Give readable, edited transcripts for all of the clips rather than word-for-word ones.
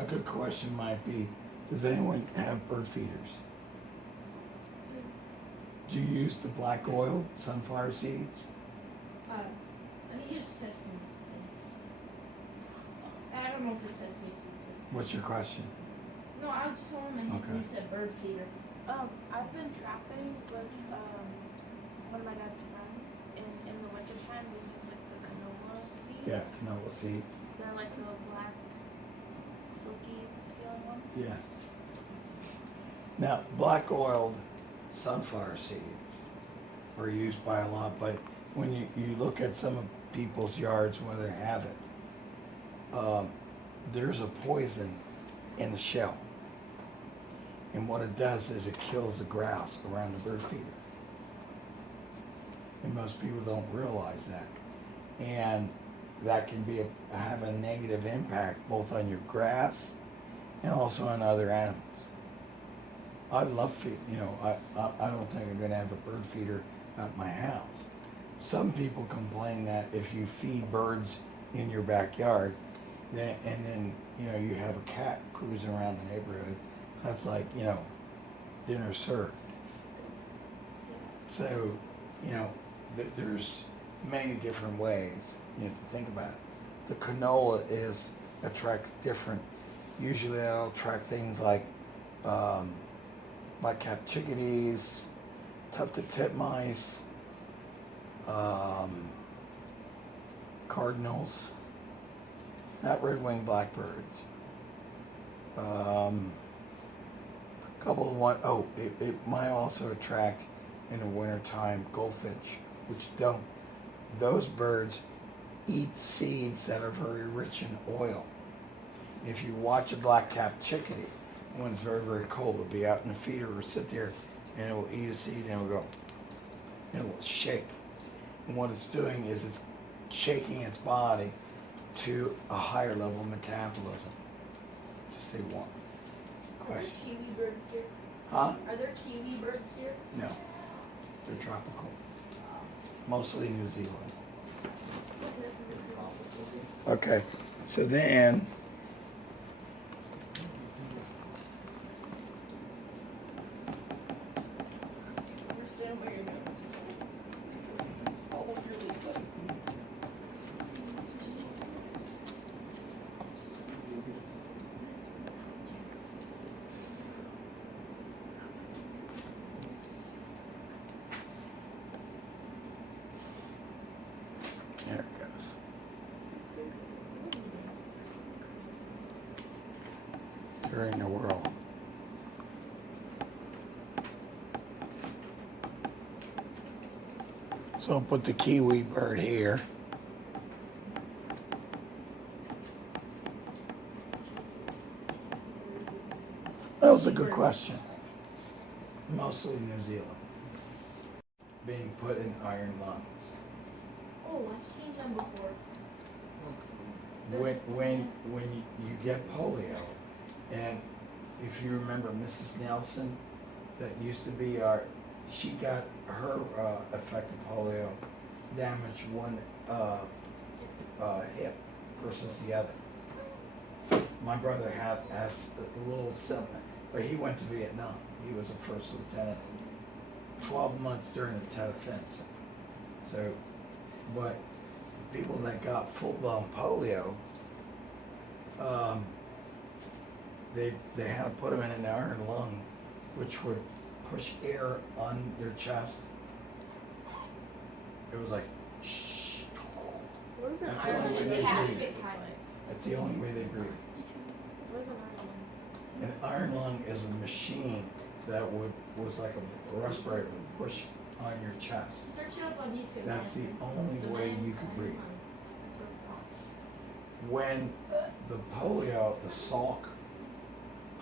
A good question might be, does anyone have bird feeders? Do you use the black oil, sunflower seeds? I use sesame seeds. I don't know if it's sesame seeds. What's your question? No, I just want to Okay. use that bird feeder. I've been trapping with one of my dad's friends, and in the wintertime we use like the canola seeds. Yeah, canola seeds. They're like the black, silky feeling ones. Yeah. Now, black oiled sunflower seeds are used by a lot, but when you look at some of people's yards where they have it, there's a poison in the shell. And what it does is it kills the grouse around the bird feeder. And most people don't realize that. And that can be have a negative impact both on your grass and also on other animals. I love feed, I don't think I'm going to have a bird feeder at my house. Some people complain that if you feed birds in your backyard, and then you have a cat cruising around the neighborhood, that's like dinner served. So there's many different ways to think about it. The canola attracts different. Usually that'll attract things like black-capped chickadees, tufted titmice, cardinals, not red-winged blackbirds. It might also attract in the wintertime goldfinch, which don't. Those birds eat seeds that are very rich in oil. If you watch a black-capped chickadee, when it's very, very cold, it'll be out in the feeder or sit there and it will eat a seed and it will go, and it will shake. And what it's doing is it's shaking its body to a higher level of metabolism. Just say one. Are there Question. kiwi birds here? Huh? Are there kiwi birds here? No. They're tropical. Mostly New Zealand. Okay. So then Understand what you're doing. It's all really good. there it goes. They're in the world. So I'll put the kiwi bird here. That was a good question. Mostly New Zealand. Being put in iron lungs. Oh, I've seen them before. When you get polio, and if you remember Mrs. Nelson, that used to be she got her affected polio, damaged one hip versus the other. My brother has a little something, but he went to Vietnam. He was a first lieutenant, 12 months during the Tet Offensive. So, but people that got full-blown polio, they had to put them in an iron lung, which would push air on their chest. It was like, shh. What is an That's the iron only way lung? they Casket breathe. kind of. That's the only way they breathe. What is an iron lung? An iron lung is a machine that was like a respirator, would push on your chest. Search it up on YouTube. That's the only way you could breathe. That's what it's called. When the polio, the Salk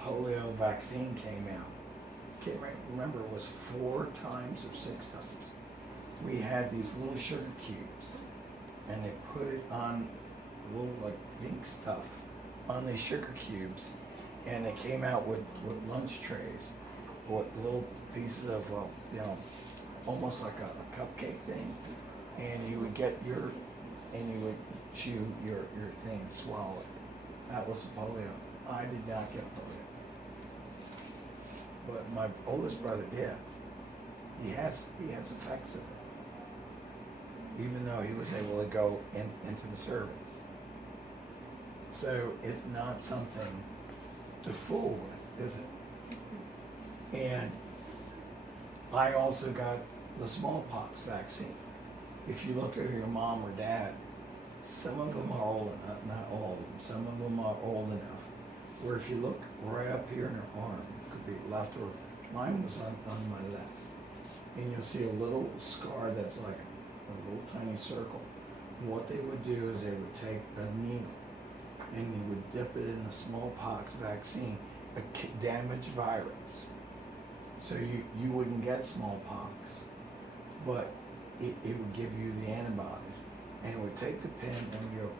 polio vaccine came out, can't remember, it was 4 times or 6 times. We had these little sugar cubes, and they put it on a little like pink stuff on these sugar cubes, and they came out with lunch trays, with little pieces of almost like a cupcake thing, and you would get and you would chew your thing and swallow it. That was the polio. I did not get polio. But my oldest brother did. He has effects of it, even though he was able to go into the service. So it's not something to fool with, is it? And I also got the smallpox vaccine. If you look at your mom or dad, some of them are old enough, not all of them, some of them are old enough, where if you look right up here in their arm, it could be left or, mine was on my left. And you'll see a little scar that's like a little tiny circle. And what they would do is they would take a needle and they would dip it in the smallpox vaccine, a damaged virus. So you wouldn't get smallpox, but it would give you the antibodies. And it would take the pin and go,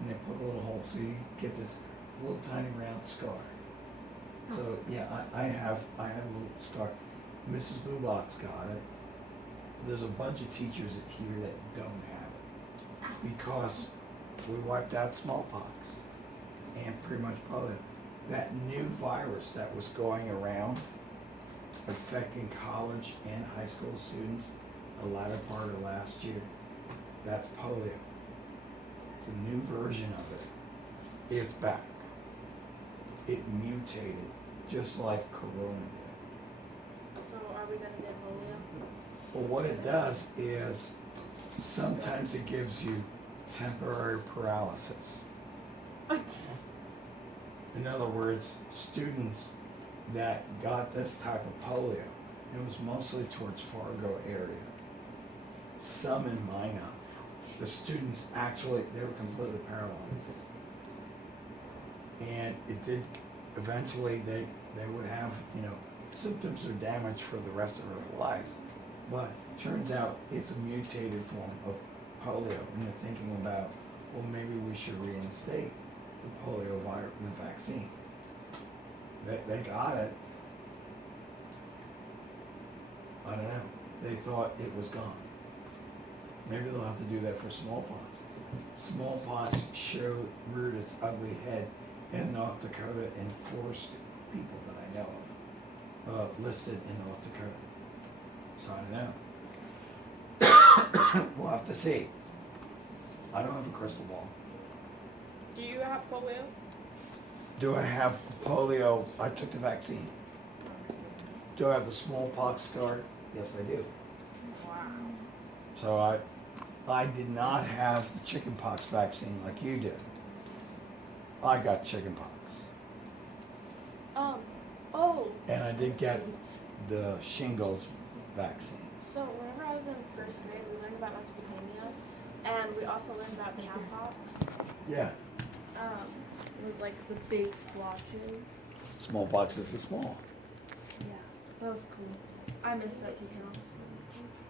and they poke a little hole, so you get this little tiny round scar. So yeah, I have a little scar. Mrs. Bubak's got it. There's a bunch of teachers here that don't have it because we wiped out smallpox and pretty much polio. That new virus that was going around affecting college and high school students the latter part of last year, that's polio. It's a new version of it. It's back. It mutated just like Corona did. So are we gonna get polio? Well, what it does is sometimes it gives you temporary paralysis. In other words, students that got this type of polio, it was mostly towards Fargo area. Some in Minot. The students actually, they were completely paralyzed. And it did, eventually they would have, symptoms or damage for the rest of their life. But turns out it's a mutated form of polio. And they're thinking about, well, maybe we should reinstate the polio virus, the vaccine. They got it. I don't know. They thought it was gone. Maybe they'll have to do that for smallpox. Smallpox reared its ugly head in North Dakota and forced people that I know of listed in North Dakota. So I don't know. We'll have to see. I don't have a crystal ball. Do you have polio? Do I have polio? I took the vaccine. Do I have the smallpox scar? Yes, I do. Wow. So I did not have the chickenpox vaccine like you did. I got chickenpox. Oh. And I did get the shingles vaccine. So whenever I was in first grade, we learned about Mesopotamia, and we also learned about cowpox. Yeah. It was like the big splotches. Smallpox is the small. Yeah, that was cool. I missed that teacher honestly.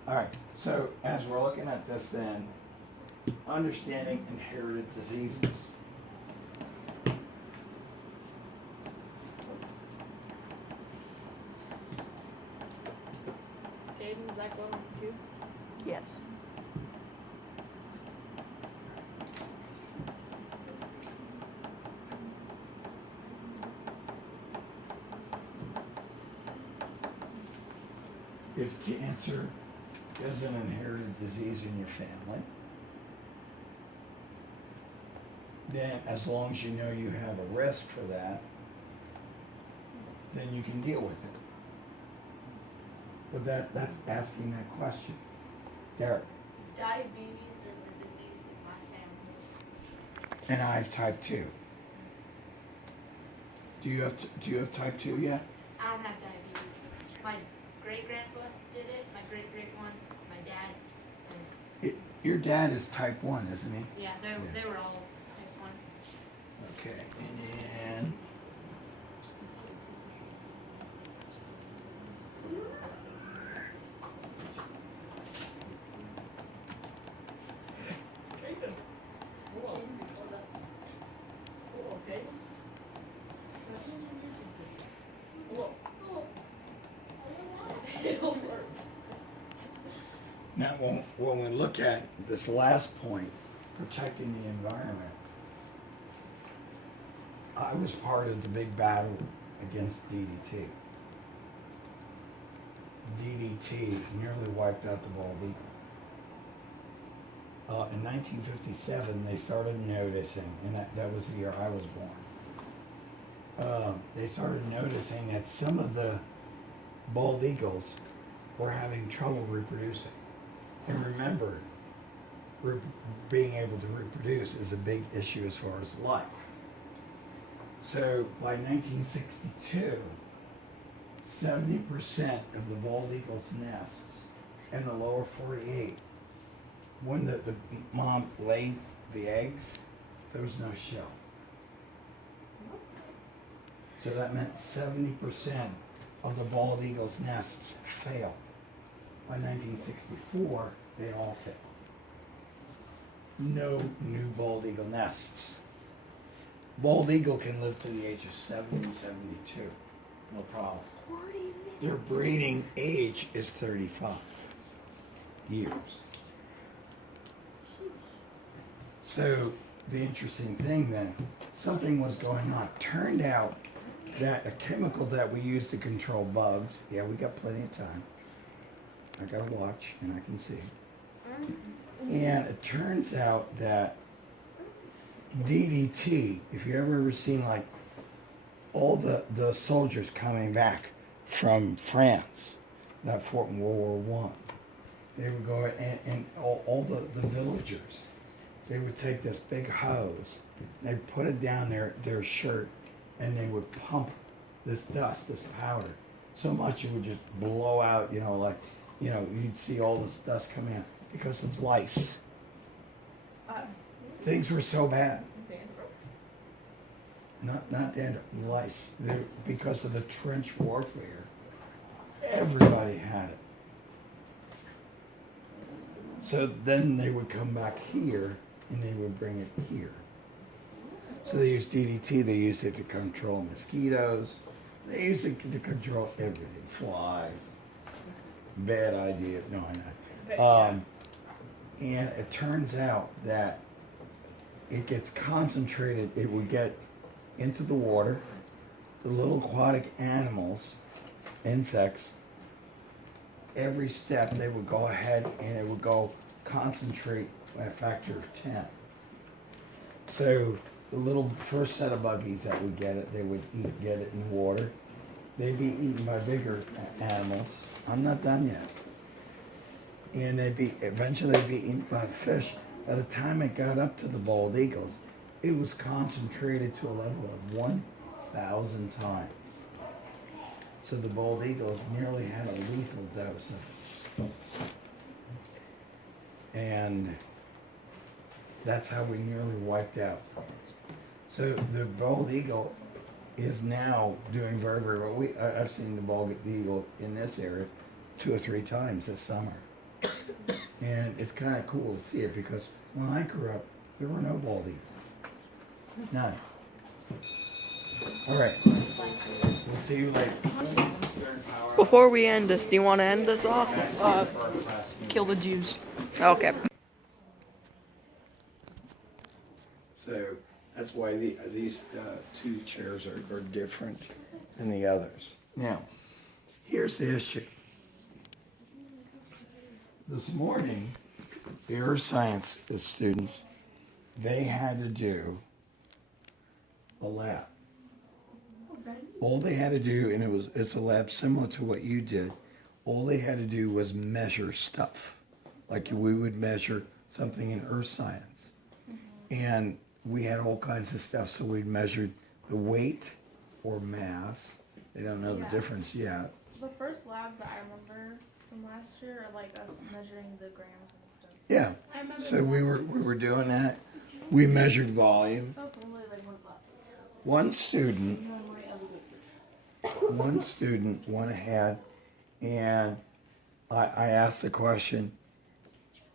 All right. So as we're looking at this then, understanding inherited diseases. Jaden, is that going with you? Yes. If cancer is an inherited disease in your family, then as long as you know you have a risk for that, then you can deal with it. But that's asking that question. Derek. Diabetes is a disease in my family. And I have type 2. Do you have type 2 yet? I don't have diabetes. My great-grandpa did it, my great-great-one, my dad, and Your dad is type 1, isn't he? yeah, they were all type 1. Okay, and then now when we look at this last point, protecting the environment, I was part of the big battle against DDT. DDT nearly wiped out the bald eagle. In 1957, they started noticing, and that was the year I was born. They started noticing that some of the bald eagles were having trouble reproducing. And remember, being able to reproduce is a big issue as far as life. So by 1962, 70% of the bald eagle's nests in the lower 48, when the mom laid the eggs, there was no shell. So that meant 70% of the bald eagle's nests failed. By 1964, they all failed. No new bald eagle nests. Bald eagle can live to the age of 70, 72. No problem. 40 minutes. Their breeding age is 35 years. So the interesting thing then, something was going on. Turned out that a chemical that we use to control bugs, yeah, we got plenty of time. I got a watch and I can see. And it turns out that DDT, if you ever seen like all the soldiers coming back from France that fought in World War I, they would go and all the villagers, they would take this big hose, and they'd put it down their shirt, and they would pump this dust, this powder, so much it would just blow out, like, you'd see all this dust coming out because of lice. Things were so bad. Not dandruff, lice. Because of the trench warfare, everybody had it. So then they would come back here and they would bring it here. So they used DDT, they used it to control mosquitoes, they used it to control everything, flies. Bad idea, no, I know. And it turns out that it gets concentrated, it would get into the water, the little aquatic animals, insects, every step they would go ahead and it would go concentrate by a factor of 10. So the little first set of buggies that would get it, they would get it in water. They'd be eaten by bigger animals. I'm not done yet. And eventually be eaten by fish. By the time it got up to the bald eagles, it was concentrated to a level of 1,000 times. So the bald eagles nearly had a lethal dose of it. And that's how we nearly wiped out. So the bald eagle is now doing very, very well. I've seen the bald eagle in this area 2 or 3 times this summer. And it's kind of cool to see it because when I grew up, there were no bald eagles. None. All right. We'll see you later. Before we end this, do you want to end this off? Kill the Jews. Okay. So that's why these 2 chairs are different than the others. Now, here's the issue. This morning, the earth science students, they had to do a lab. All they had to do, and it's a lab similar to what you did, all they had to do was measure stuff, like we would measure something in earth science. And we had all kinds of stuff, so we measured the weight or mass. They don't know the difference yet. The first labs that I remember from last year are like us measuring the grams and stuff. Yeah. I remember So we were doing that. We measured volume. that was only like one class. One student went ahead and I asked the question,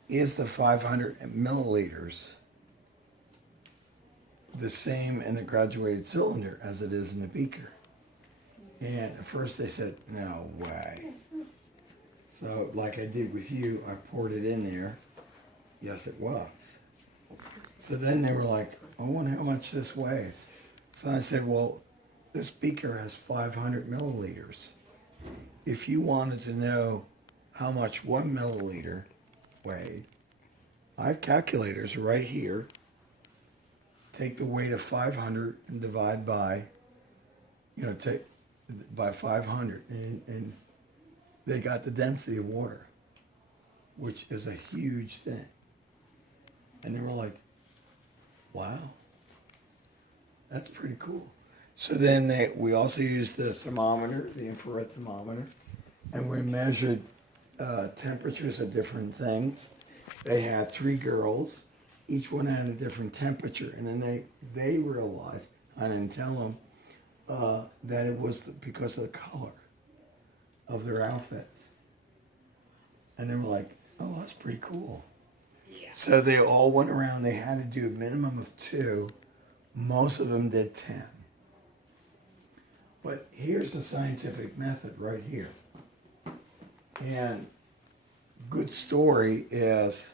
is the 500 milliliters the same in the graduated cylinder as it is in the beaker? And at first they said, no way. So like I did with you, I poured it in there. Yes, it was. So then they were like, I wonder how much this weighs. So I said, well, this beaker has 500 milliliters. If you wanted to know how much 1 milliliter weighed, I have calculators right here. Take the weight of 500 and divide by, take by 500, and they got the density of water, which is a huge thing. And they were like, wow, that's pretty cool. So then we also used the thermometer, the infrared thermometer, and we measured temperatures of different things. They had 3 girls. Each one had a different temperature. And then they realized, I didn't tell them, that it was because of the color of their outfits. And they were like, oh, that's pretty cool. Yeah. So they all went around. They had to do a minimum of 2. Most of them did 10. But here's the scientific method right here. And good story is,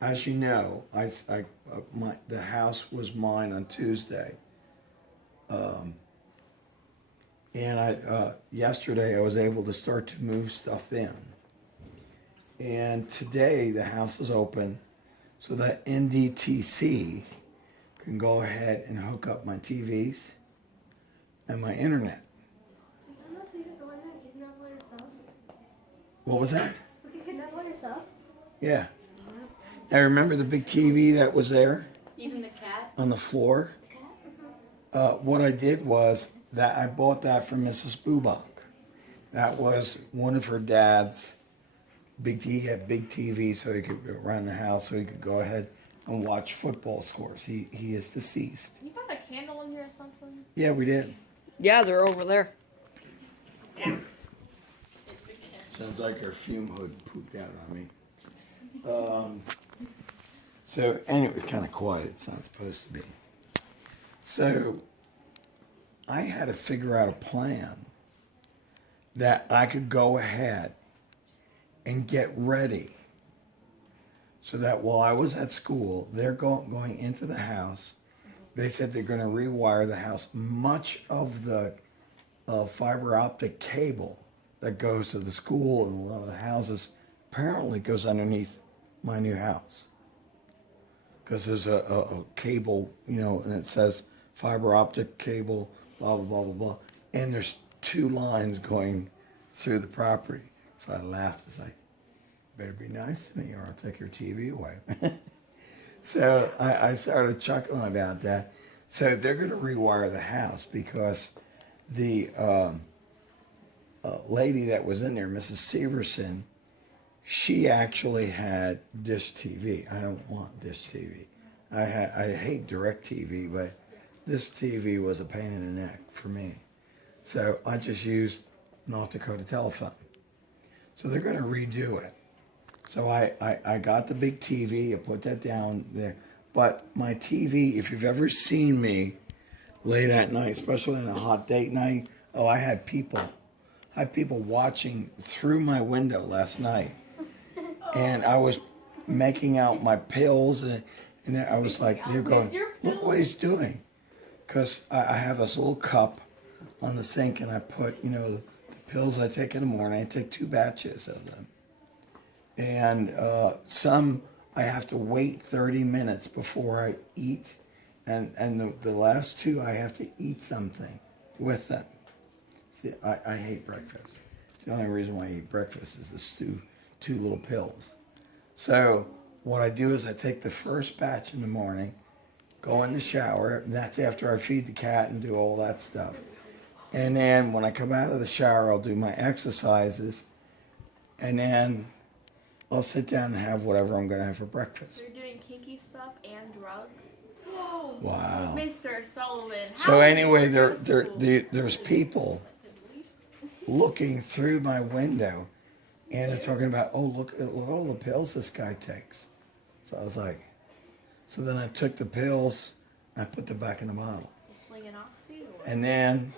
as you know, the house was mine on Tuesday. And yesterday I was able to start to move stuff in. And today the house is open so that NDTC can go ahead and hook up my TVs and my internet. What was that? Yeah. I remember the big TV that was there? Even the cat? On the floor? What I did was that I bought that from Mrs. Bubach. That was one of her dad's he had big TV so he could run the house, so he could go ahead and watch football scores. He is deceased. You got a candle in here or something? Yeah, we did. Yeah, they're over there. Yeah. Sounds like our fume hood pooped out on me. So anyway, it's kind of quiet. It's not supposed to be. So I had to figure out a plan that I could go ahead and get ready so that while I was at school, they're going into the house. They said they're going to rewire the house. Much of the fiber optic cable that goes to the school and a lot of the houses apparently goes underneath my new house. Because there's a cable, and it says fiber optic cable, blah, blah, blah, blah, blah. And there's 2 lines going through the property. So I laughed. I was like, better be nice to me or I'll take your TV away. So I started chuckling about that. So they're going to rewire the house because the lady that was in there, Mrs. Severson, she actually had Dish TV. I don't want Dish TV. I hate DirecTV, but this TV was a pain in the neck for me. So I just used North Dakota Telephone. So they're going to redo it. So I got the big TV, I put that down there. But my TV, if you've ever seen me late at night, especially on a hot date night, I had people watching through my window last night. And I was making out my pills, and I was like, they're going, look what he's doing. Because I have this little cup on the sink, and I put, the pills I take in the morning. I take 2 batches of them. And some I have to wait 30 minutes before I eat. And the last 2 I have to eat something with them. See, I hate breakfast. It's the only reason why I eat breakfast is the 2 little pills. So what I do is I take the first batch in the morning, go in the shower, and that's after I feed the cat and do all that stuff. And then when I come out of the shower, I'll do my exercises, and then I'll sit down and have whatever I'm going to have for breakfast. You're doing kinky stuff and drugs? Wow. Mr. Sullivan. So anyway, there's people looking through my window, and they're talking about, look at all the pills this guy takes. So I was like, so then I took the pills, and I put them back in the bottle. Slinging oxy? And then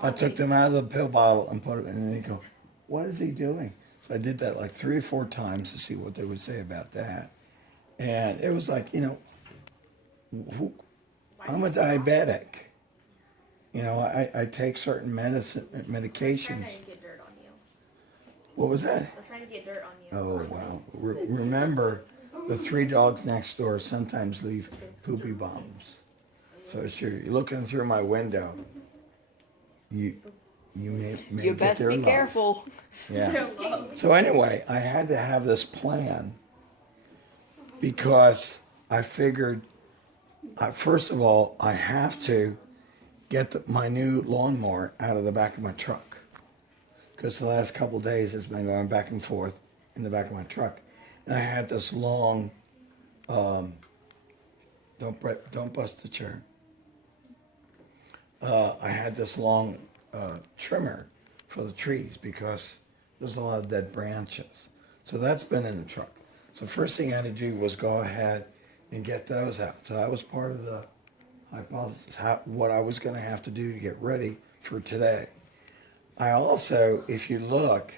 I took them out of the pill bottle and put them, and then they go, what is he doing? So I did that like 3 or 4 times to see what they would say about that. And it was like, I'm a diabetic. You know, I take certain Trying medications. to get dirt on you. What was that? We're trying to get dirt on you. Oh, wow. Remember, the 3 dogs next door sometimes leave poopy bombs. So sure, you're looking through my window. You may You get best their be love. careful. Yeah. So anyway, I had to have this plan because I figured, first of all, I have to get my new lawnmower out of the back of my truck because the last couple of days it's been going back and forth in the back of my truck, and I had this long. Don't bust the chair. I had this long trimmer for the trees because there's a lot of dead branches. So that's been in the truck. So first thing I had to do was go ahead and get those out. So that was part of the hypothesis, what I was going to have to do to get ready for today. I also, if you look,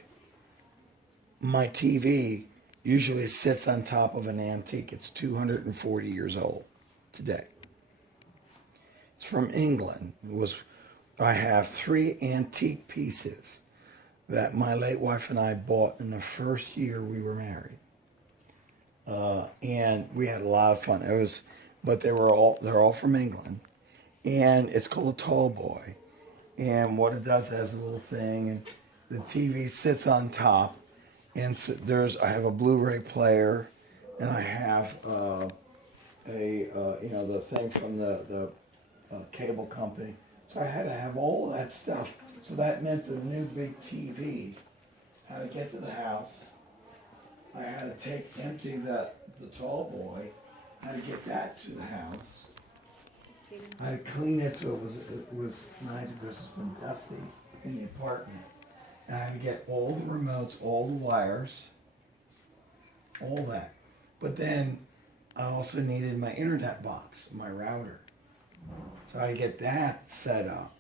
my TV usually sits on top of an antique. It's 240 years old today. It's from England. I have 3 antique pieces that my late wife and I bought in the first year we were married, and we had a lot of fun. But they're all from England, and it's called a tall boy. And what it does, it has a little thing, and the TV sits on top, and so I have a Blu-ray player, and I have the thing from the cable company. So I had to have all of that stuff. So that meant the new big TV had to get to the house. I had to empty the tall boy. I had to get that to the house. I had to clean it so it was nice because it's been dusty in the apartment. And I had to get all the remotes, all the wires, all that. But then I also needed my internet box, my router. So I had to get that set up.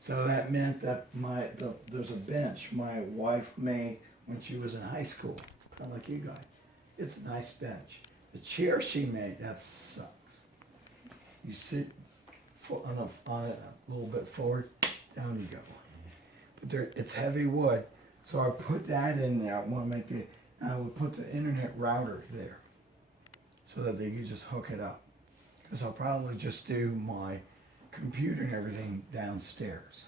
So that meant that there's a bench my wife made when she was in high school, kind of like you guys. It's a nice bench. The chair she made, that sucks. You sit on it a little bit forward, down you go. But it's heavy wood, so I put that in there. I would put the internet router there so that they could just hook it up. Because I'll probably just do my computer and everything downstairs.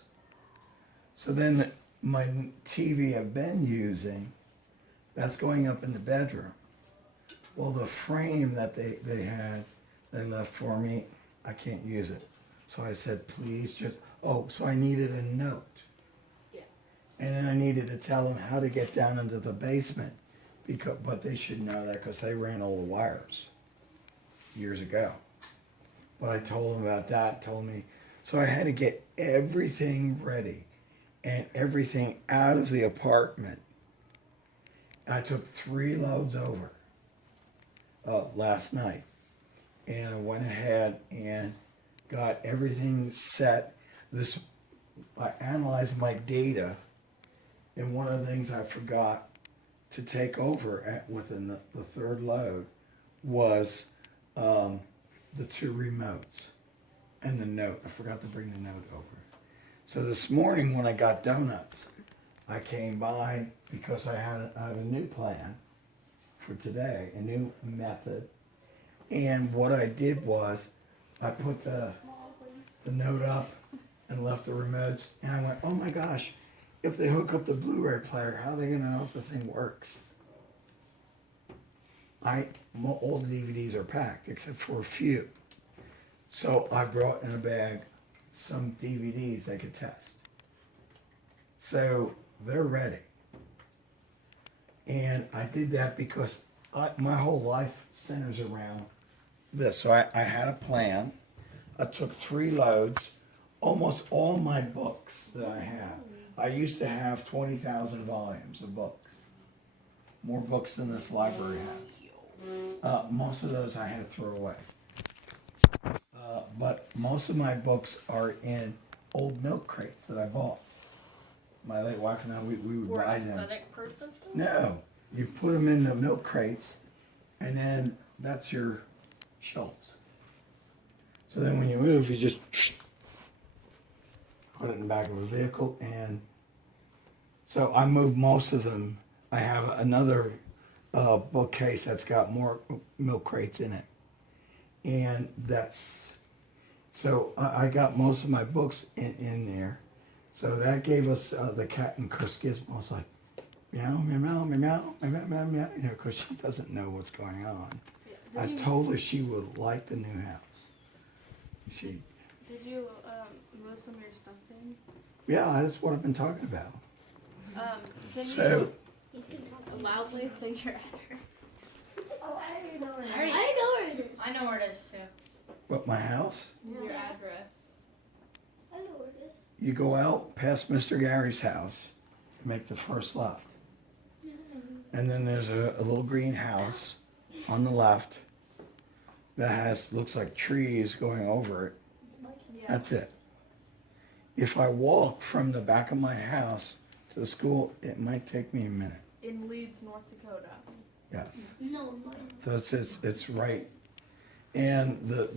So then my TV I've been using, that's going up in the bedroom. Well, the frame that they left for me, I can't use it. So I said, please so I needed a note. Yeah. And then I needed to tell them how to get down into the basement, but they should know that because they ran all the wires years ago. But I told them about that, so I had to get everything ready and everything out of the apartment. I took 3 loads over last night, and I went ahead and got everything set. I analyzed my data, and one of the things I forgot to take over within the 3rd load was the 2 remotes and the note. I forgot to bring the note over. So this morning when I got donuts, I came by because I had a new plan for today, a new method. And what I did was I put the note up and left the remotes, and I went, oh my gosh, if they hook up the Blu-ray player, how are they gonna know if the thing works? All the DVDs are packed except for a few. So I brought in a bag some DVDs they could test. So they're ready. And I did that because my whole life centers around this. So I had a plan. I took 3 loads. Almost all my books that I have. I used to have 20,000 volumes of books. More books than this library has. Most of those I had to throw away. But most of my books are in old milk crates that I bought. My late wife and I, we would For buy them. aesthetic purposes? No, you put them in the milk crates, and then that's your shelves. So then when you move, you just put it in the back of a vehicle. And so I moved most of them. I have another bookcase that's got more milk crates in it. And so I got most of my books in there. So that gave us the cat and Chris Gizmo. It's like, meow, meow, meow, meow, meow, meow, meow, you know, because she doesn't know what's going on. Yeah. I told her she would like the new house. Did you move some of your stuff in? Yeah, that's what I've been talking about. Can So, He's gonna talk you loudly say your address? Oh, I already know where it is. I I know where it is. I know where it is too. what, my house? Your address. I know where it is. You go out past Mr. Gary's house, make the first left. And then there's a little green house on the left that looks like trees going over it. Yeah. That's it. If I walk from the back of my house to the school, it might take me a minute. In Leeds, North Dakota. Yes. No, mine. So it's right. And the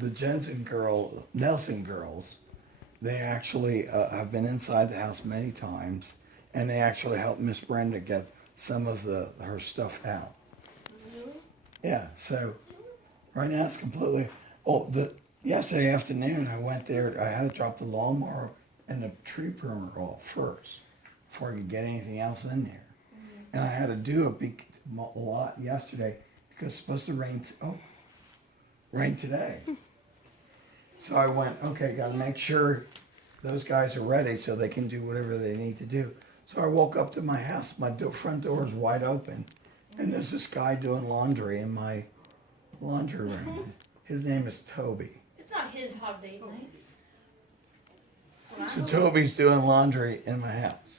Nelson girls, they actually have been inside the house many times, and they actually helped Miss Brenda get some of her stuff out. Really? Yeah. So right now it's completely. Yesterday afternoon I went there. I had to drop the lawnmower and the tree pruner off first before I could get anything else in there. And I had to do a lot yesterday because it's supposed to rain. Rain today. So I went, okay, got to make sure those guys are ready so they can do whatever they need to do. So I woke up to my house. My front door is wide open, and there's this guy doing laundry in my laundry room. His name is Toby. It's not his hot date night. So Toby's doing laundry in my house.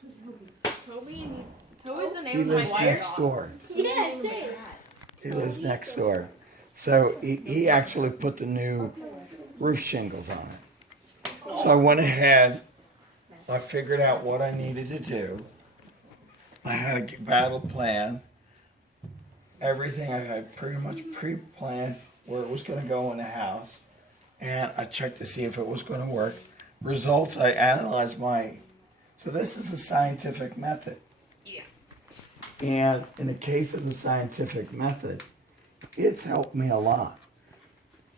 Toby's the name He of my lives wife. next door. Yeah, say it. He lives next door. So he actually put the new roof shingles on it. So I went ahead, I figured out what I needed to do. I had a battle plan. Everything I had pretty much pre-planned where it was going to go in the house. And I checked to see if it was going to work. Results, I analyzed so this is a scientific method. Yeah. And in the case of the scientific method, it's helped me a lot.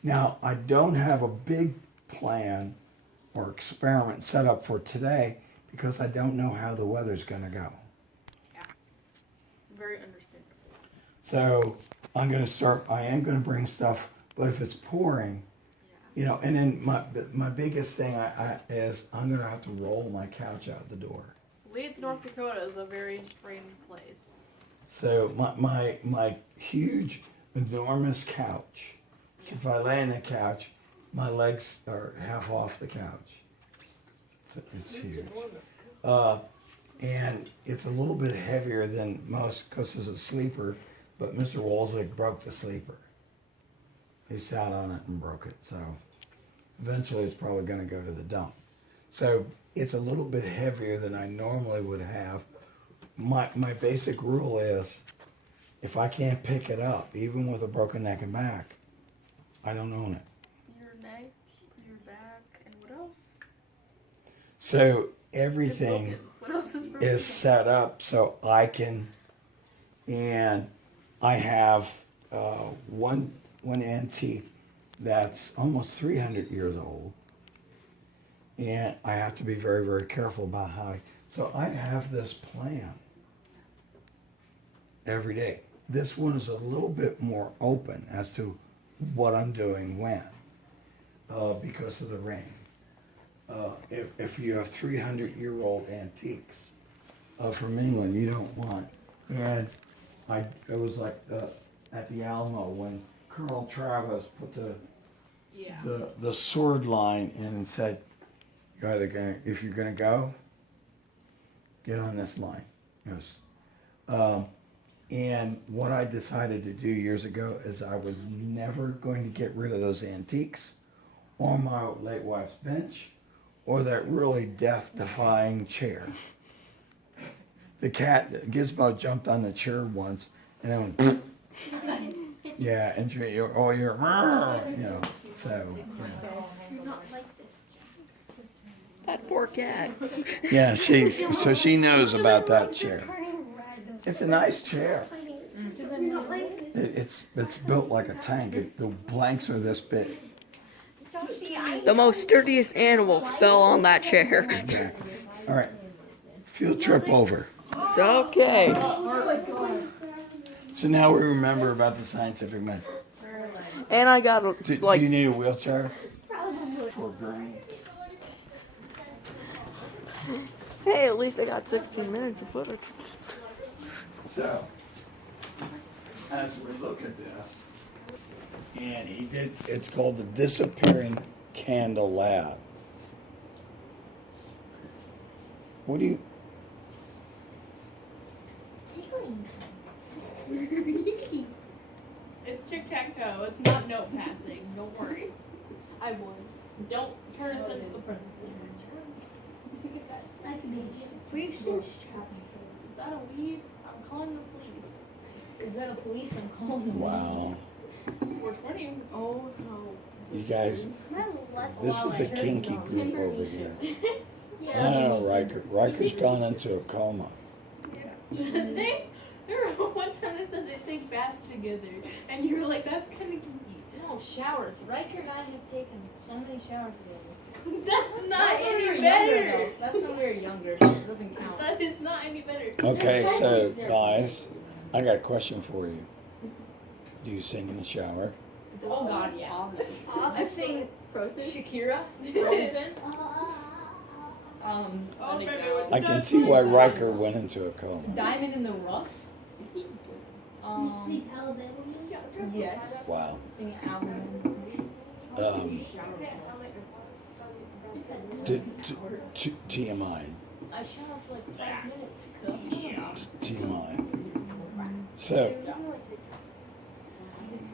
Now, I don't have a big plan or experiment set up for today because I don't know how the weather's going to go. Very understandable. So I am going to bring stuff, but if it's pouring, you know, and then my biggest thing is I'm going to have to roll my couch out the door. Leeds, North Dakota is a very strange place. So my huge, enormous couch, if I lay in the couch, my legs are half off the couch. It's huge. And it's a little bit heavier than most because it's a sleeper, but Mr. Walswick broke the sleeper. He sat on it and broke it. So eventually it's probably going to go to the dump. So it's a little bit heavier than I normally would have. My basic rule is if I can't pick it up, even with a broken neck and back, I don't own it. Your neck, your back, and what else? So It's everything broken. What else is broken? is set up so I can, and I have one antique that's almost 300 years old, and I have to be very, very careful about so I have this plan every day. This one is a little bit more open as to what I'm doing when, because of the rain. If you have 300-year-old antiques from England, you don't want. And it was like at the Alamo when Colonel Travis put the sword line in and said, "You're either if you're gonna go, get on this line." And what I decided to do years ago is I was never going to get rid of those antiques on my late wife's bench or that really death-defying chair. The cat, Gizmo, jumped on the chair once and then went, yeah, and you're, you know. So, You're not like this. That poor cat. yeah, she knows about that chair. It's a nice chair. It's built like a tank. The blanks are this big. The most sturdiest animal fell on that chair. Exactly. All right. Field trip over. Okay. So now we remember about the scientific method. And I got Do like you need a wheelchair? For Granny? hey, at least I got 16 minutes of footage. So, as we look at this, and it's called the Disappearing Candle Lab. What do you, It's tic-tac-toe. It's not note passing. Don't worry. I won. Don't turn us into the principal. We've seen chopsticks. Is that a weed? I'm calling the police. Is that a police? I'm calling the wow. 420. Oh no. You guys, this is a kinky group over here. I don't know, Riker. Riker's gone into a coma. They remember one time they said they take baths together, and you were like, "That's kind of kinky." No, showers. Riker and I have taken so many showers together. That's not That's when we any were better. younger, though. That's when we were younger. It doesn't count. That is not any better. Okay, so guys, I got a question for you. Do you sing in the shower? Oh God, yeah. I sing Frozen. Shakira, Frozen. Oh, let it baby, go. what I can see why Riker went into a coma. Diamond in the Rough. Yes. Wow. Sing album. TMI. I showered for like 5 minutes. TMI. So,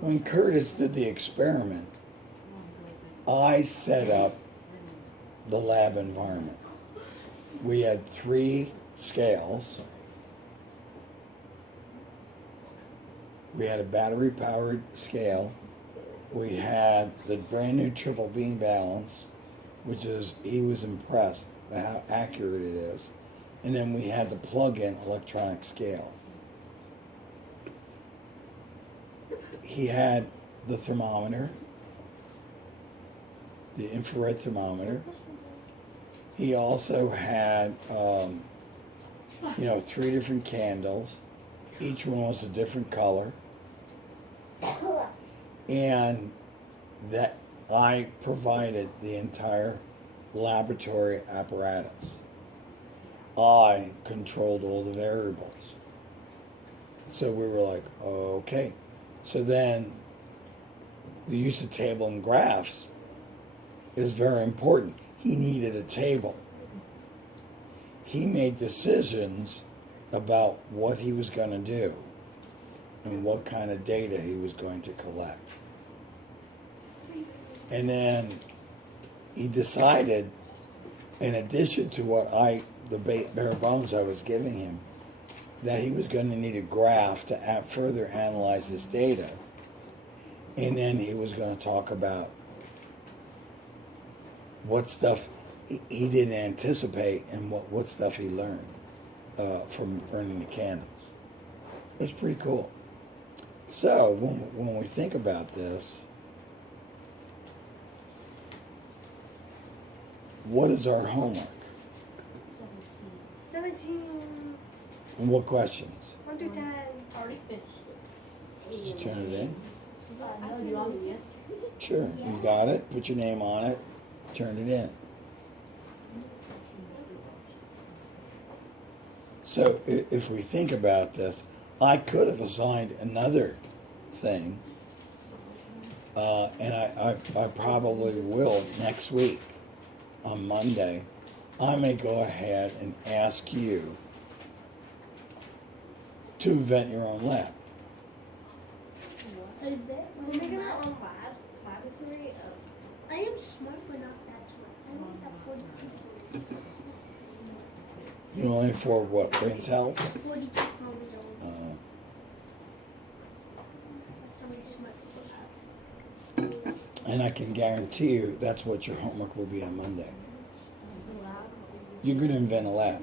when Curtis did the experiment, I set up the lab environment. We had 3 scales. We had a battery-powered scale. We had the brand new triple beam balance, which is, he was impressed by how accurate it is. And then we had the plug-in electronic scale. He had the thermometer, the infrared thermometer. He also had, 3 different candles. Each one was a different color. And that I provided the entire laboratory apparatus. I controlled all the variables. So we were like, okay. So then the use of table and graphs is very important. He needed a table. He made decisions about what he was going to do and what kind of data he was going to collect. And then he decided, in addition to what the bare bones I was giving him, that he was going to need a graph to further analyze his data. And then he was going to talk about what stuff he didn't anticipate and what stuff he learned from burning the candles. It was pretty cool. So when we think about this, what is our homework? 17. And what questions? 1 through 10. Already finished. Just turn it in. No, you want me? Yes. Sure, you got it. Put your name on it. Turn it in. So if we think about this, I could have assigned another thing, and I probably will next week on Monday. I may go ahead and ask you to invent your own lab. We're making our own laboratory. I am smart, but not that smart. I only have 42. You know, only for what? Brain cells? 42 chromosomes. That's how many smart people have. And I can guarantee you that's what your homework will be on Monday. You're going to invent a lab.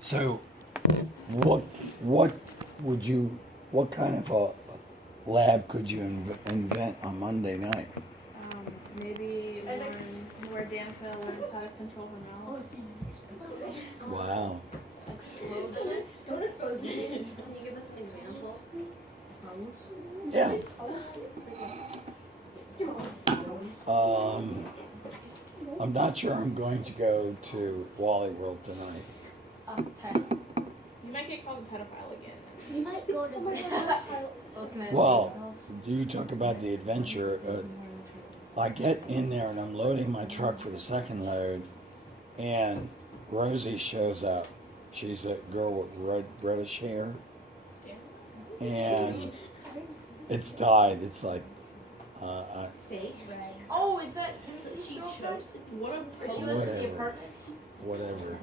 So, what kind of a lab could you invent on Monday night? Maybe where Danica learns how to control her mouth. Wow. Can you give us an example? Yeah. I'm not sure I'm going to go to Wally World tonight. Okay. You might get called a pedophile again. You might go to Well, you talk about the adventure. I get in there and I'm loading my truck for the second load, and Rosie shows up. She's a girl with reddish hair, and it's dyed. It's like, fake, right? Oh, is that Timothy's girlfriend? What a Or she lives in the Whatever. apartment? whatever.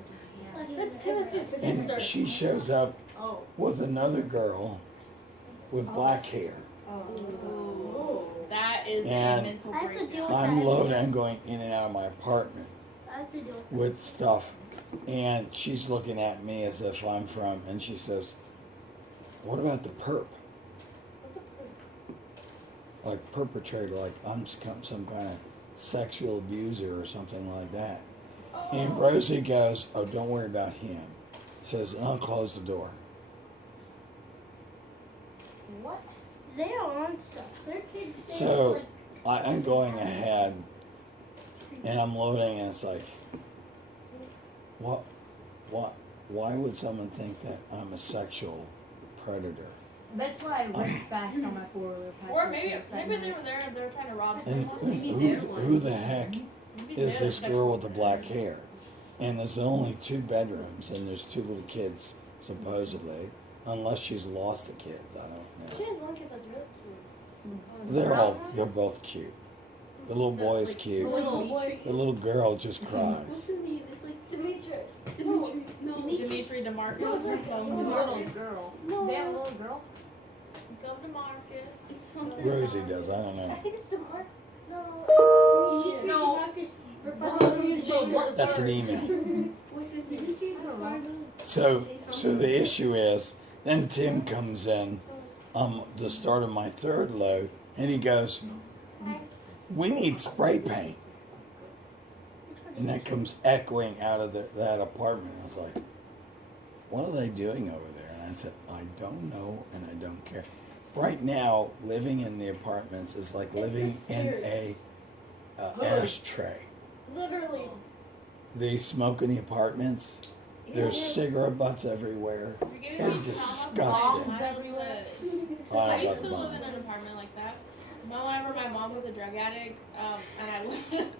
That's Timothy's And sister. she shows up Oh. with another girl with black hair. Oh. That is And a mental I have to breakdown. deal with I'm that. loading. I'm going in and out of my apartment I have to deal with with stuff, and she's looking at me as if I'm from. And she says, "What about the perp? Like perpetrator? Like I'm some kind of sexual abuser or something like that?" And Rosie goes, "Oh, don't worry about him." Says, "I'll close the door." What? They are on stuff. Their kids. They So like, I'm going ahead, and I'm loading, and it's like, what, why would someone think that I'm a sexual predator? That's why I went fast on my four-wheeler. Or maybe they were there and they were trying to rob And someone. who the heck Maybe is they're this the girl with sexual the black predator. hair? And there's only 2 bedrooms, and there's 2 little kids, supposedly, unless she's lost the kids. I don't she know. has one kid that's really cute. They're both cute. The little boy is cute. Little boy. The little girl just cries. What's his name? It's like Dimitri. Dimitri. No. Dimitri DeMarcus. No, Little girl. No. They have a little girl. Go DeMarcus. It's something. Rosie does. I don't I know. think it's Demar. No. Dimitri. No. Marcus. That's an email. What's his name? Dimitri. So the issue is, then Tim comes in, the start of my 3rd load, and he goes, "We need spray paint," and that comes echoing out of that apartment. I was like, "What are they doing over there?" And I said, "I don't know, and I don't care." Right now, living in the apartments is like living in a ashtray. Literally. They smoke in the apartments. There's cigarette butts everywhere. You're giving It's me disgusting. bombs everywhere. I I love used to live mine. in an apartment like that. Whenever my mom was a drug addict, and I lived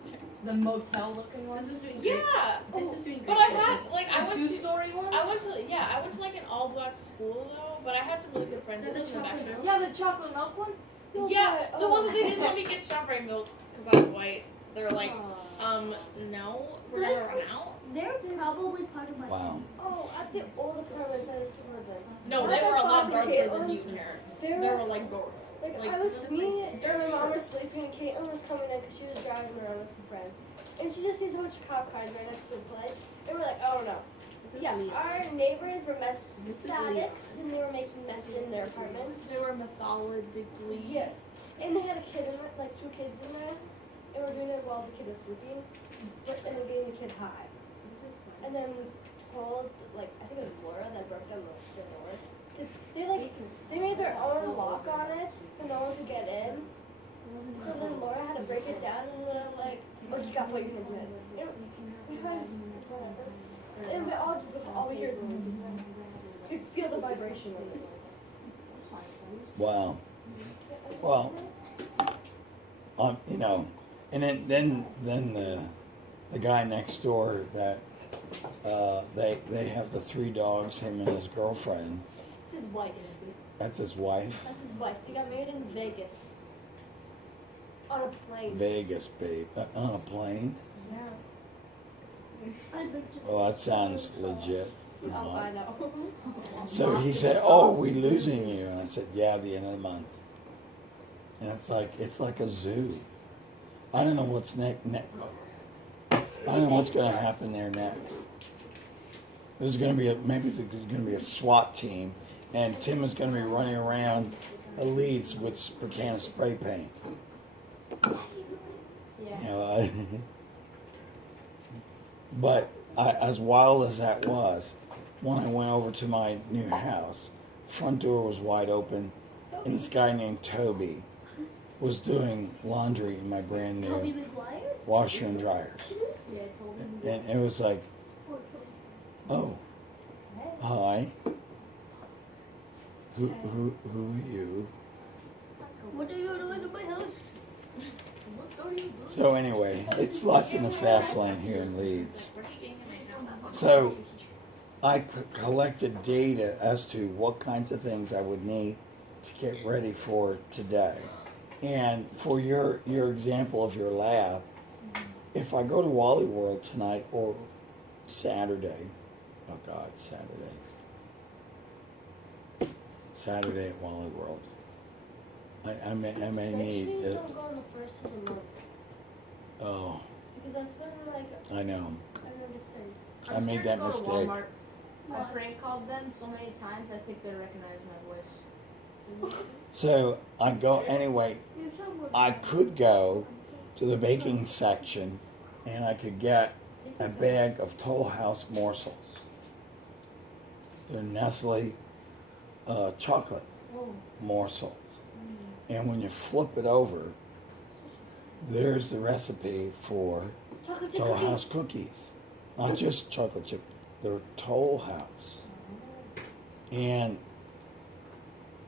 The motel-looking one. yeah. This is doing But I had like I went to two-story one. I went to like an all black school though, but I had some really good friends in the back room. Yeah, the chocolate milk one. Yeah, the one that they didn't let me get strawberry milk because I'm white. They were like, no, we're gonna run out. They're probably part of my. Wow. Oh, at the old apartments I used to live in. No, they were a lot darker than you parents. They were like dark. Like, Like, I was me during my mom was sleeping, and Caitlin was coming in because she was driving around with some friends, and she just sees a bunch of cop cars right next to the place. They were like, oh no. Yeah, our neighbors were meth addicts, and they were making meth in their apartments. They were methodically. Yes, and they had a kid in it, like 2 kids in there, and were doing it while the kid was sleeping, and then getting the kid high. And then told, like, I think it was Laura that broke down the door. They made their own lock on it, so no one could get in. So then Laura had to break it down, and we were like, oh, you got put your kids in it. Because, and we all we hear is, you could feel the vibration of it. Wow. Well, you know, and then the guy next door that they have the 3 dogs, him and his girlfriend. It's his wife. That's his wife. That's his wife. They got married in Vegas. On a plane. Vegas, babe. On a plane. Yeah. Oh, that sounds legit. Oh, I know. So he said, "Oh, are we losing you?" And I said, "Yeah, the end of the month." And it's like a zoo. I don't know what's next. I don't know what's going to happen there next. There's going to be maybe there's going to be a SWAT team, and Tim is going to be running around Leeds with a can of spray paint. Yeah. You know, but as wild as that was, when I went over to my new house, front door was wide open, and this guy named Toby was doing laundry in my brand Toby new Maguire? washer and dryers. Yeah, Toby. And it was like, oh, hi. Who are you? What are you doing in my house? What are you doing? So anyway, it's life in the fast lane here in Leeds. So I collected data as to what kinds of things I would need to get ready for today. And for your example of your lab, if I go to Wally World tonight or Saturday, oh God, Saturday at Wally World, I may Make need. sure you don't go on the first of the month. Oh, Because that's when, like, I know. I understand. I made that I'm scared to mistake. go to Walmart. I prank called them so many times I think they recognize my voice. So I go anyway. I could go to the baking section, and I could get a bag of Toll House morsels. They're Nestle chocolate morsels. And when you flip it over, there's the recipe for Chocolate chip Toll cookies. House cookies. Not just chocolate chip, they're Toll House. And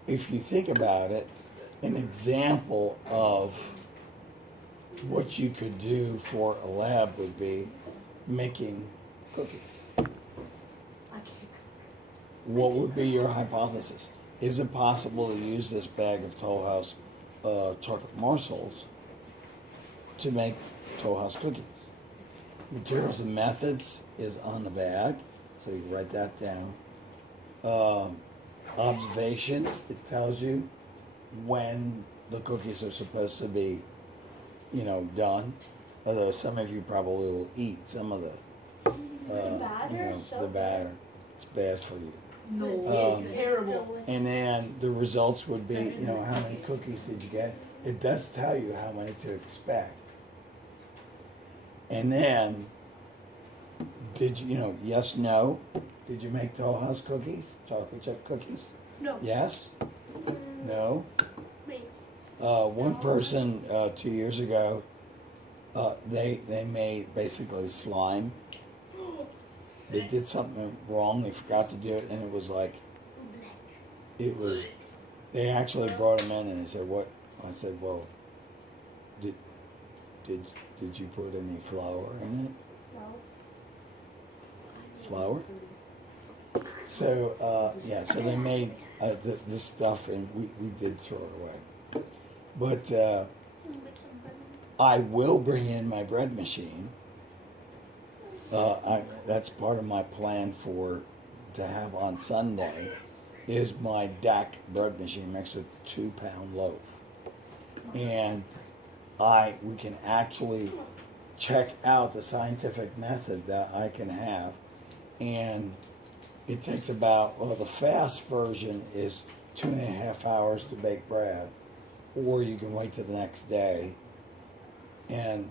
if you think about it, an example of what you could do for a lab would be making cookies. I can't. What would be your hypothesis? Is it possible to use this bag of Toll House chocolate morsels to make Toll House cookies? Materials and methods is on the bag, so you write that down. Observations, it tells you when the cookies are supposed to be, done. Although some of you probably will eat some of the, batter is so the good. batter. It's bad for you. No, Um, it's terrible. And then the results would be, how many cookies did you get? It does tell you how many to expect. And then, did you, yes, no? Did you make Toll House cookies? Chocolate chip cookies? No. Yes? No? Me. One person 2 years ago, they made basically slime. They did something wrong. They forgot to do it, and it was like, they actually brought him in, and they said, "What?" I said, "Well, did you put any flour in it? No. Flour?" So so they made this stuff, and we did throw it away. But I will bring in my bread machine. That's part of my plan to have on Sunday is my DAC bread machine makes a 2-pound loaf, and we can actually check out the scientific method that I can have, and it takes about, the fast version is 2.5 hours to bake bread, or you can wait till the next day and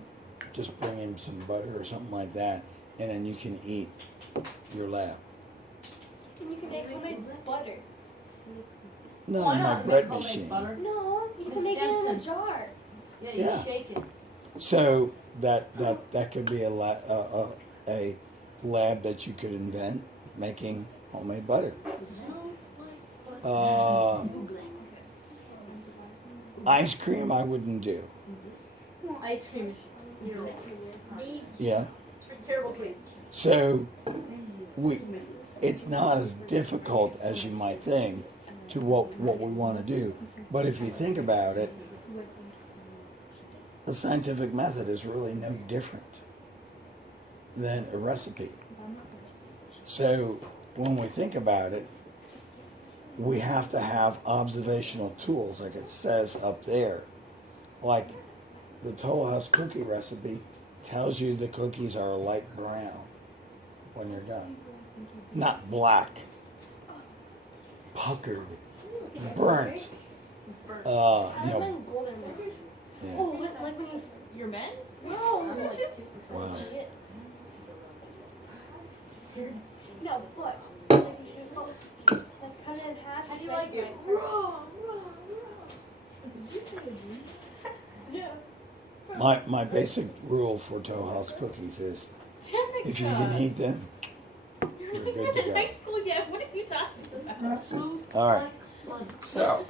just bring in some butter or something like that, and then you can eat your lab. You can make homemade butter. No, Why my not bread make homemade machine. butter? No, you Miss can make it in a Jensen. jar. Yeah, you Yeah. shake it. So that could be a lab that you could invent, making homemade butter. Ice cream I wouldn't do. Ice cream is Yeah. for terrible kids. So it's not as difficult as you might think to what we want to do. But if you think about it, the scientific method is really no different than a recipe. So when we think about it, we have to have observational tools, like it says up there. Like the Toll House cookie recipe tells you the cookies are a light brown when you're done. Not black, puckered, burnt. I You know, meant golden. yeah. Oh, like when you. Your men? No. I'm like 2%. Wow. No, but. Like, you like cut it in half. How do it's you nice like and it? raw. Did you say a G? Yeah. My basic rule for Toll House cookies is if you can eat them, You're you're like, good we're to in go. high school yet. What are you talking about? All right. So,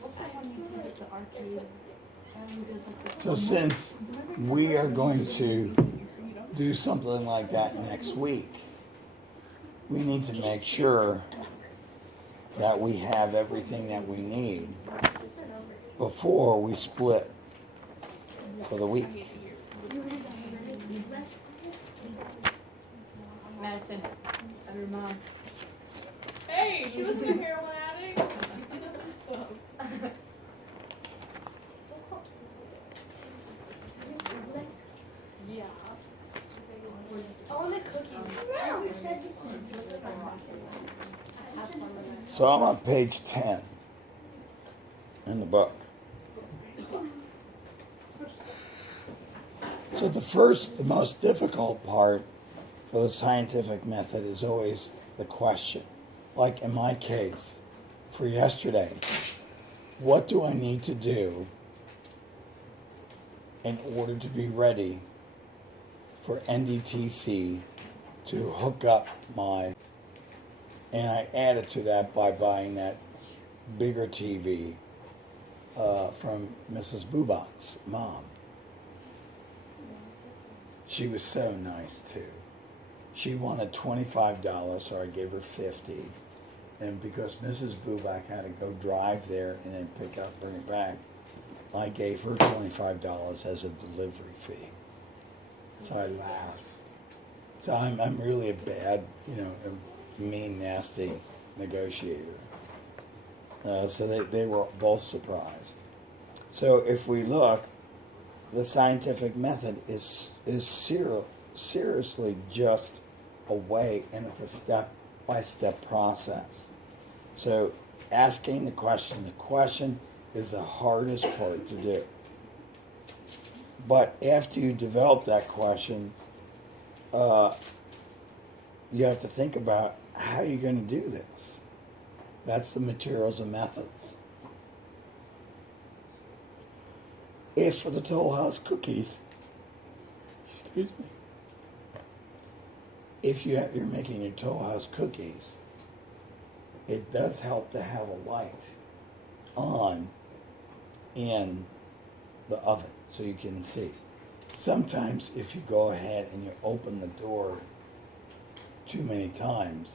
What's that one you take it to arcade? And there's like the so since we are going to do something like that next week, we need to make sure that we have everything that we need before we split for the week. Madison, of your mom. Hey, she wasn't a heroin addict. She did other stuff. Yeah. I want the cookies. No, we said this is So I'm on page 10 in the book. So the most difficult part for the scientific method is always the question. Like in my case, for yesterday, what do I need to do in order to be ready for NDTC to hook up my, and I added to that by buying that bigger TV from Mrs. Bubak's mom. She was so nice too. She wanted $25, so I gave her $50. And because Mrs. Bubak had to go drive there and then pick up, bring it back, I gave her $25 as a delivery fee. So I laughed. So I'm really a bad, a mean, nasty negotiator. So they were both surprised. So if we look, the scientific method is seriously just a way, and it's a step-by-step process. So asking the question is the hardest part to do. But after you develop that question, you have to think about how you're going to do this. That's the materials and methods. If for the Toll House cookies, excuse me, if you're making your Toll House cookies, it does help to have a light on in the oven so you can see. Sometimes if you go ahead and you open the door too many times,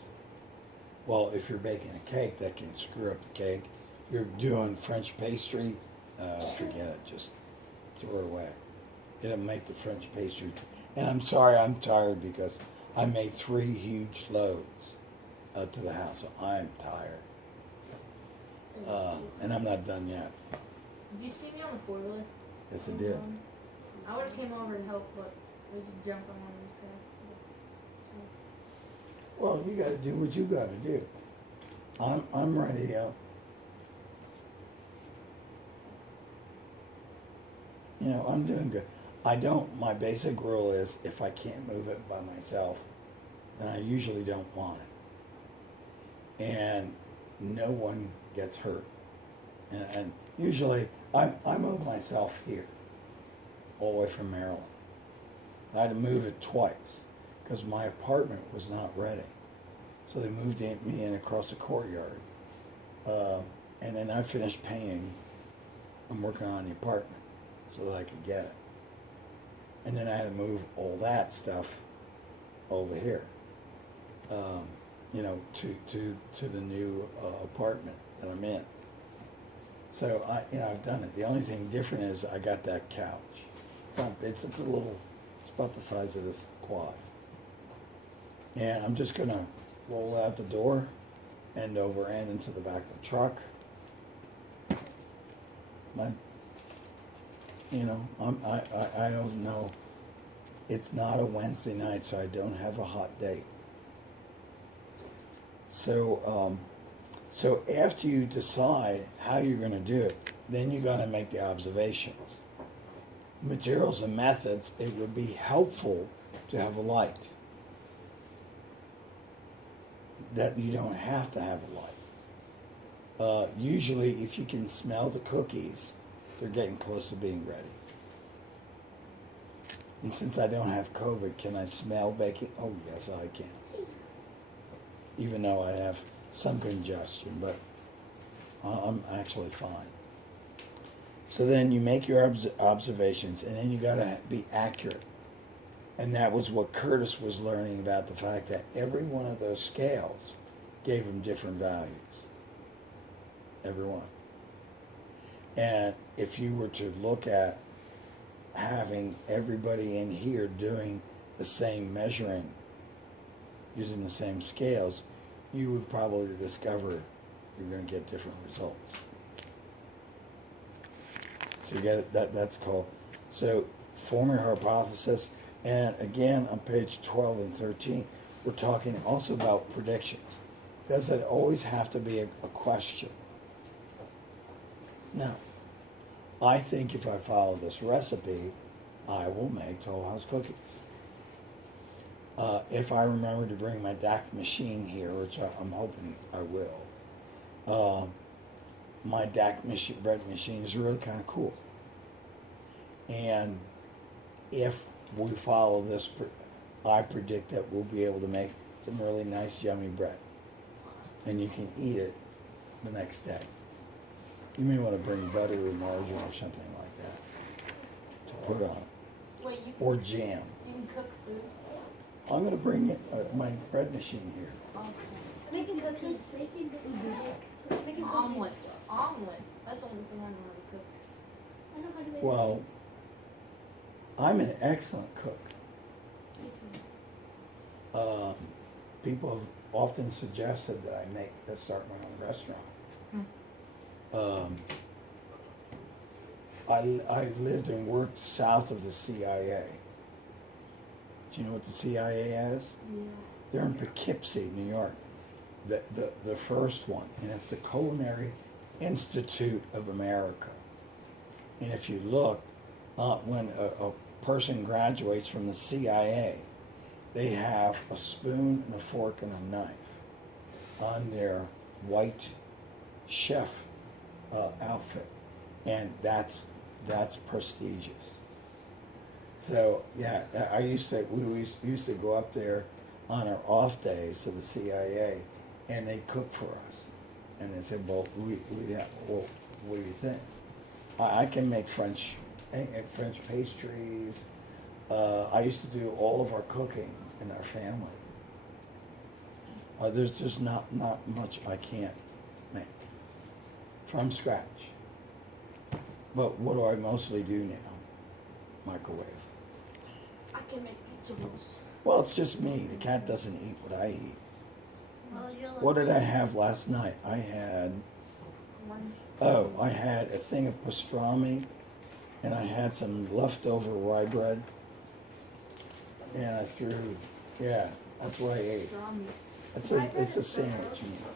well, if you're baking a cake, that can screw up the cake. You're doing French pastry, forget it, just throw it away. It'll make the French pastry. And I'm sorry, I'm tired because I made 3 huge loads to the house, so I'm tired. And I'm not done yet. Did you see me on the four-wheeler? Yes, I did. I would have came over and helped, but I was just jumping on this car. Well, you got to do what you got to do. I'm ready. I'm doing good. My basic rule is if I can't move it by myself, then I usually don't want it. And no one gets hurt. And usually I move myself here, all the way from Maryland. I had to move it twice because my apartment was not ready. So they moved me in across the courtyard. And then I finished paying and working on the apartment so that I could get it. And then I had to move all that stuff over here, to the new apartment that I'm in. So I've done it. The only thing different is I got that couch. It's a little, it's about the size of this quad. And I'm just gonna roll out the door, end over end into the back of the truck. I don't know. It's not a Wednesday night, so I don't have a hot date. So after you decide how you're going to do it, then you got to make the observations. Materials and methods, it would be helpful to have a light. That you don't have to have a light. Usually, if you can smell the cookies, they're getting close to being ready. And since I don't have COVID, can I smell baking? Oh, yes, I can. Even though I have some congestion, but I'm actually fine. So then you make your observations, and then you got to be accurate. And that was what Curtis was learning about, the fact that every one of those scales gave him different values. Every one. And if you were to look at having everybody in here doing the same measuring, using the same scales, you would probably discover you're going to get different results. So you get it, that's called. So form your hypothesis. And again, on page 12 and 13, we're talking also about predictions. Does it always have to be a question? No. I think if I follow this recipe, I will make Toll House cookies. If I remember to bring my DAC machine here, which I'm hoping I will, my DAC bread machine is really kind of cool. And if we follow this, I predict that we'll be able to make some really nice, yummy bread. And you can eat it the next day. You may want to bring butter or margarine or something like that to put on it. Wait, you Or jam. can cook food? I'm going to bring it, my bread machine here. Making cookies. Making Omelet. Omelet. That's the only thing I know how to cook. I know how to make. Well, I'm an excellent cook. People have often suggested that I start my own restaurant. I lived and worked south of the CIA. Do you know what the CIA is? Yeah. They're in Poughkeepsie, New York. The first one, and it's the Culinary Institute of America. And if you look, when a person graduates from the CIA, they have a spoon and a fork and a knife on their white chef outfit, and that's prestigious. So yeah, we used to go up there on our off days to the CIA, and they cook for us, and they said, well, what do you think? I can make French pastries. I used to do all of our cooking in our family. There's just not much I can't make from scratch. But what do I mostly do now? Microwave. I can make pizza rolls. Well, it's just me. The cat doesn't eat what I eat. Well, you're What did I have last night? I had a thing of pastrami, and I had some leftover rye bread, and I threw, that's what I ate. It's a sandwich meal.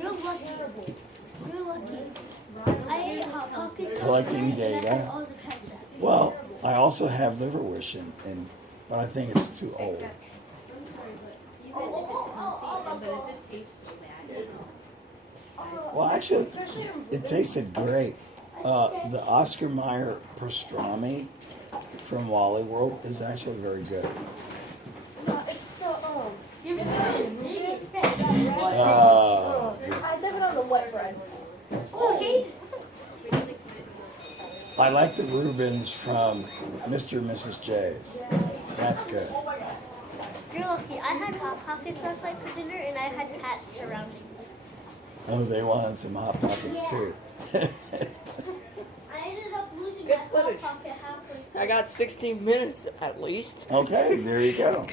You're lucky. You're lucky. I ate Hot Pockets. Collecting last night, and I data. had all the pets at. Well, I also have liverwurst, but I think it's too old. Even if it's healthy, but if it tastes so bad, Well, actually, it tasted great. The Oscar Mayer pastrami from Wally World is actually very good. No, it's still Give it to me. I dip it on the wet bread. Okay. I like the Reubens from Mr. and Mrs. J's. That's good. You're lucky. I had Hot Pockets last night for dinner, and I had cats surrounding me. Oh, they wanted some Hot Pockets too. I ended up losing Good that footage. Hot Pocket halfway I got 16 minutes at least. Okay, there you go.